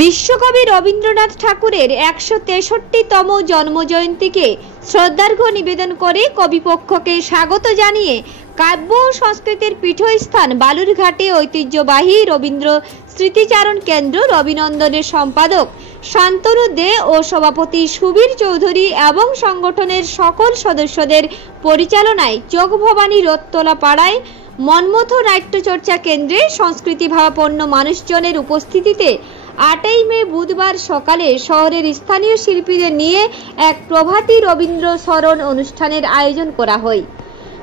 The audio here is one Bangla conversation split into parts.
বিশ্বকবি রবীন্দ্রনাথ ঠাকুরের ১৬৩তম জন্মজয়ন্তীকে শ্রদ্ধার্ঘ্য নিবেদন করে কবিপক্ষকে স্বাগত জানিয়ে কাব্য ও সংস্কৃতির পীঠস্থান বালুরঘাটে ঐতিহ্যবাহী রবীন্দ্র স্মৃতিচারণ কেন্দ্র রবিনন্দনের সম্পাদক শান্তনু দে ও সভাপতি সুবীর চৌধুরী এবং সংগঠনের সকল সদস্যদের পরিচালনায় চোখভবানী রোদতলা পাড়ায় মনমথ নাট্যচর্চা কেন্দ্রে সংস্কৃতি ভাবাপন্ন মানুষজনের উপস্থিতিতে ৮ই মে বুধবার সকালে শহরের স্থানীয় শিল্পীদের নিয়ে এক প্রভাতী রবীন্দ্র স্মরণ অনুষ্ঠানের আয়োজন করা হয়।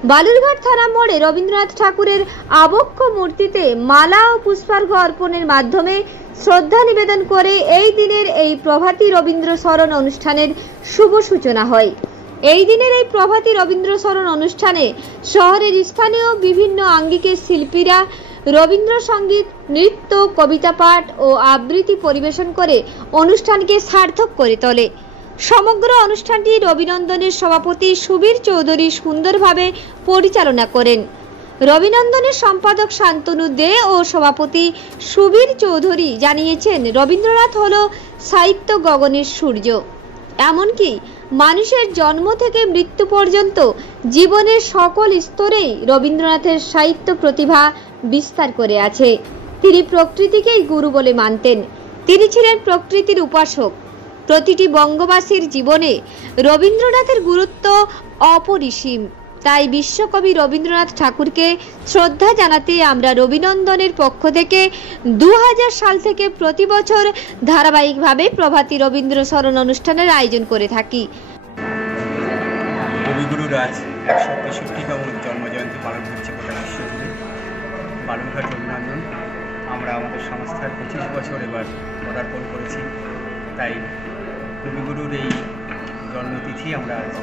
বালুরঘাট থানা মোড়ে রবীন্দ্রনাথ ঠাকুরের আবক্ষ মূর্তিতে মালা ও পুষ্পার্ঘ্য অর্পণের মাধ্যমে শ্রদ্ধা নিবেদন করে এই দিনের এই প্রভাতী রবীন্দ্র স্মরণ অনুষ্ঠানের শুভ সূচনা হয়। এই দিনের এই প্রভাতী রবীন্দ্র স্মরণ অনুষ্ঠানে শহরের স্থানীয় বিভিন্ন আঙ্গিকের শিল্পীরা রবীন্দ্রসঙ্গীত, নৃত্য, কবিতা পাঠ ও আবৃত্তি পরিবেশন করে অনুষ্ঠানকে সার্থক করে তোলে। সমগ্র অনুষ্ঠানটি রবিনন্দনের সভাপতি সুবীর চৌধুরী সুন্দরভাবে পরিচালনা করেন। রবিনন্দনের সম্পাদক শান্তনু দে ও সভাপতি সুবীর চৌধুরী জানিয়েছেন, রবীন্দ্রনাথ হল সাহিত্য গগনের সূর্য। এমনকি মানুষের জন্ম থেকে মৃত্যু পর্যন্ত জীবনের সকল স্তরেই রবীন্দ্রনাথের সাহিত্য প্রতিভা বিস্তার করে আছে। তিনি প্রকৃতিকেই গুরু বলে মানতেন। তিনি ছিলেন প্রকৃতির উপাসক। প্রতিটি বঙ্গবাসীর জীবনে রবীন্দ্রনাথের গুরুত্ব অপরিসীম। তাই বিশ্বকবি রবীন্দ্রনাথ ঠাকুরকে শ্রদ্ধা জানাতে আমরা রবিনন্দনের পক্ষ থেকে ২০০০ সাল থেকে প্রতি বছর ধারাবাহিকভাবে প্রভাতী রবীন্দ্র স্মরণ অনুষ্ঠানের আয়োজন করে থাকি। কবিগুরুর আজ ১৬৩তম জন্মজয়ন্তী পালন করছে গোটা বিশ্বজুড়ে। বালুরঘাট রবিনন্দন আমরা আমাদের সংস্থার ২৫ বছর এবার পদার্পণ করেছি। তাই কবিগুরুর এই জন্মতিথি আমরা আজ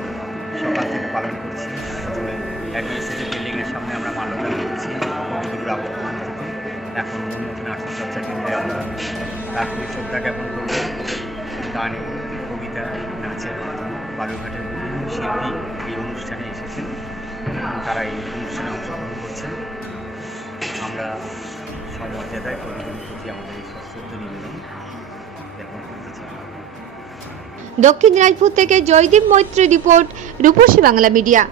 সকাল থেকে পালন করছি। প্রথমে অ্যাডমিনিস্ট্রেটিভ বিল্ডিংয়ের সামনে আমরা মাল্যদান করছি কবিগুরুর আবক্ষ মূর্তিতে। এখন মনমথ নাট্যচর্চা কেন্দ্রে আমরা তার প্রতি শ্রদ্ধা জ্ঞাপন করব। গানে, কবিতা, নাচের মাধ্যমে বালুরঘাটের বিভিন্ন শিল্পী এই অনুষ্ঠানে এসেছেন, তারা এই অনুষ্ঠানে অংশগ্রহণ করছেন। আমরা সমর্যাদায় কবিগুরুর প্রতি আমাদের এই সশ্রদ্ধ নিবেদন জ্ঞাপন করতে চাই। দক্ষিণ দিনাজপুর থেকে জয়দীপ মৈত্রী রিপোর্ট, রূপসী বাংলা মিডিয়া।